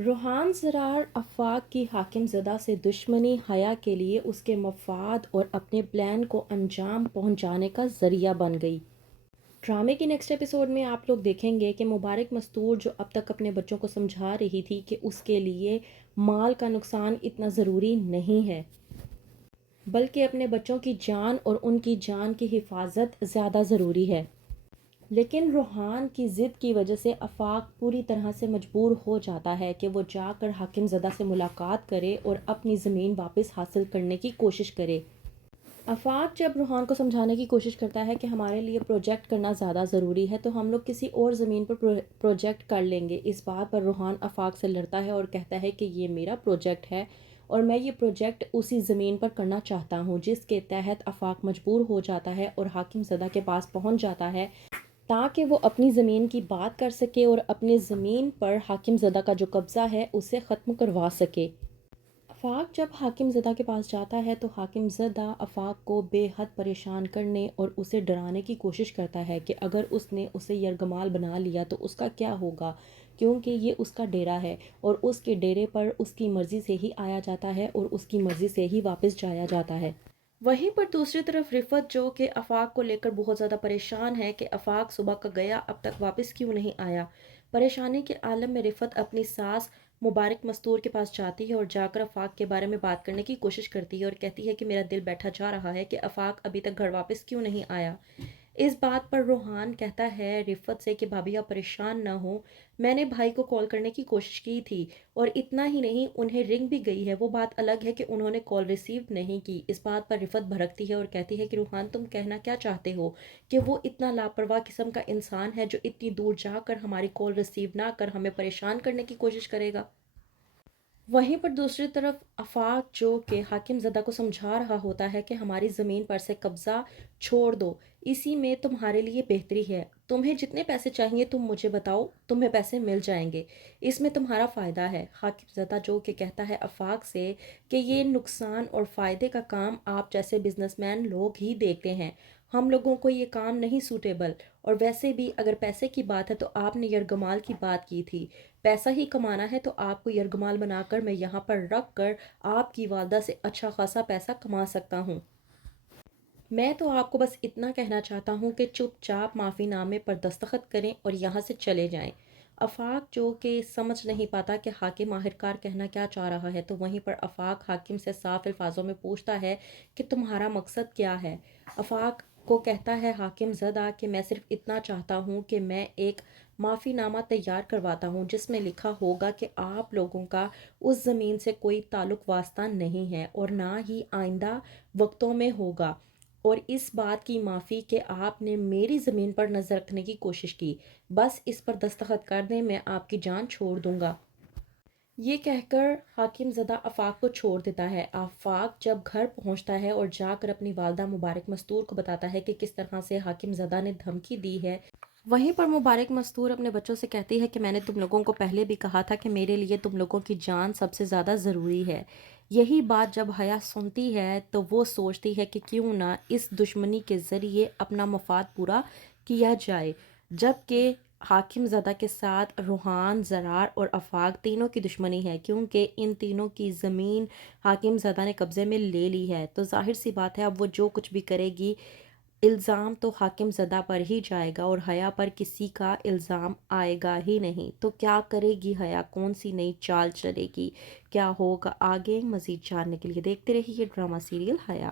روحان زرار آفاق کی حاکم زدہ سے دشمنی حیا کے لیے اس کے مفاد اور اپنے پلان کو انجام پہنچانے کا ذریعہ بن گئی۔ ڈرامے کی نیکسٹ ایپیسوڈ میں آپ لوگ دیکھیں گے کہ مبارک مستور جو اب تک اپنے بچوں کو سمجھا رہی تھی کہ اس کے لیے مال کا نقصان اتنا ضروری نہیں ہے، بلکہ اپنے بچوں کی جان اور ان کی جان کی حفاظت زیادہ ضروری ہے، لیکن روحان کی ضد کی وجہ سے آفاق پوری طرح سے مجبور ہو جاتا ہے کہ وہ جا کر حاکم زدہ سے ملاقات کرے اور اپنی زمین واپس حاصل کرنے کی کوشش کرے۔ آفاق جب روحان کو سمجھانے کی کوشش کرتا ہے کہ ہمارے لیے پروجیکٹ کرنا زیادہ ضروری ہے تو ہم لوگ کسی اور زمین پر پروجیکٹ کر لیں گے، اس بات پر روحان آفاق سے لڑتا ہے اور کہتا ہے کہ یہ میرا پروجیکٹ ہے اور میں یہ پروجیکٹ اسی زمین پر کرنا چاہتا ہوں، جس کے تحت آفاق مجبور ہو جاتا ہے اور حاکم زدہ کے پاس پہنچ جاتا ہے تاکہ وہ اپنی زمین کی بات کر سکے اور اپنی زمین پر حاکم زدہ کا جو قبضہ ہے اسے ختم کروا سکے۔ آفاق جب حاکم زدہ کے پاس جاتا ہے تو حاکم زدہ آفاق کو بے حد پریشان کرنے اور اسے ڈرانے کی کوشش کرتا ہے کہ اگر اس نے اسے یرغمال بنا لیا تو اس کا کیا ہوگا، کیونکہ یہ اس کا ڈیرہ ہے اور اس کے ڈیرے پر اس کی مرضی سے ہی آیا جاتا ہے اور اس کی مرضی سے ہی واپس جایا جاتا ہے۔ وہیں پر دوسری طرف رفعت جو کہ آفاق کو لے کر بہت زیادہ پریشان ہے کہ آفاق صبح کا گیا اب تک واپس کیوں نہیں آیا۔ پریشانی کے عالم میں رفعت اپنی ساس مبارک مستور کے پاس جاتی ہے اور جا کر آفاق کے بارے میں بات کرنے کی کوشش کرتی ہے اور کہتی ہے کہ میرا دل بیٹھا جا رہا ہے کہ آفاق ابھی تک گھر واپس کیوں نہیں آیا۔ اس بات پر روحان کہتا ہے رفعت سے کہ بھابھی آپ پریشان نہ ہو، میں نے بھائی کو کال کرنے کی کوشش کی تھی اور اتنا ہی نہیں انہیں رنگ بھی گئی ہے، وہ بات الگ ہے کہ انہوں نے کال ریسیو نہیں کی۔ اس بات پر رفعت بھڑکتی ہے اور کہتی ہے کہ روحان تم کہنا کیا چاہتے ہو کہ وہ اتنا لاپرواہ قسم کا انسان ہے جو اتنی دور جا کر ہماری کال ریسیو نہ کر ہمیں پریشان کرنے کی کوشش کرے گا۔ وہیں پر دوسری طرف آفاق جو کہ حاکم زدہ کو سمجھا رہا ہوتا ہے کہ ہماری زمین پر سے قبضہ چھوڑ دو، اسی میں تمہارے لیے بہتری ہے، تمہیں جتنے پیسے چاہیے تم مجھے بتاؤ، تمہیں پیسے مل جائیں گے، اس میں تمہارا فائدہ ہے۔ حاکم زدہ جو کہ کہتا ہے آفاق سے کہ یہ نقصان اور فائدے کا کام آپ جیسے بزنس مین لوگ ہی دیکھتے ہیں، ہم لوگوں کو یہ کام نہیں سوٹیبل، اور ویسے بھی اگر پیسے کی بات ہے تو آپ نے یرغمال کی بات کی تھی، پیسہ ہی کمانا ہے تو آپ کو یرغمال بنا کر میں یہاں پر رکھ کر آپ کی والدہ سے اچھا خاصا پیسہ کما سکتا ہوں۔ میں تو آپ کو بس اتنا کہنا چاہتا ہوں کہ چپ چاپ معافی نامے پر دستخط کریں اور یہاں سے چلے جائیں۔ آفاق جو کہ سمجھ نہیں پاتا کہ حاکم آخرکار کہنا کیا چاہ رہا ہے تو وہیں پر آفاق حاکم سے صاف الفاظوں میں پوچھتا ہے کہ تمہارا مقصد کیا ہے۔ آفاق کو کہتا ہے حاکم زدہ کہ میں صرف اتنا چاہتا ہوں کہ میں ایک معافی نامہ تیار کرواتا ہوں جس میں لکھا ہوگا کہ آپ لوگوں کا اس زمین سے کوئی تعلق واسطہ نہیں ہے اور نہ ہی آئندہ وقتوں میں ہوگا، اور اس بات کی معافی کہ آپ نے میری زمین پر نظر رکھنے کی کوشش کی، بس اس پر دستخط کر دیں میں آپ کی جان چھوڑ دوں گا۔ یہ کہہ کر حاکم زدہ آفاق کو چھوڑ دیتا ہے۔ آفاق جب گھر پہنچتا ہے اور جا کر اپنی والدہ مبارک مستور کو بتاتا ہے کہ کس طرح سے حاکم زدہ نے دھمکی دی ہے، وہیں پر مبارک مستور اپنے بچوں سے کہتی ہے کہ میں نے تم لوگوں کو پہلے بھی کہا تھا کہ میرے لیے تم لوگوں کی جان سب سے زیادہ ضروری ہے۔ یہی بات جب حیا سنتی ہے تو وہ سوچتی ہے کہ کیوں نہ اس دشمنی کے ذریعے اپنا مفاد پورا کیا جائے، جبکہ حاکم زدہ کے ساتھ روحان، زرار اور آفاق تینوں کی دشمنی ہے کیونکہ ان تینوں کی زمین حاکم زدہ نے قبضے میں لے لی ہے، تو ظاہر سی بات ہے اب وہ جو کچھ بھی کرے گی الزام تو حاکم زدہ پر ہی جائے گا اور حیا پر کسی کا الزام آئے گا ہی نہیں۔ تو کیا کرے گی حیا، کون سی نئی چال چلے گی، کیا ہوگا آگے؟ مزید جاننے کے لیے دیکھتے رہیے ڈرامہ سیریل حیا۔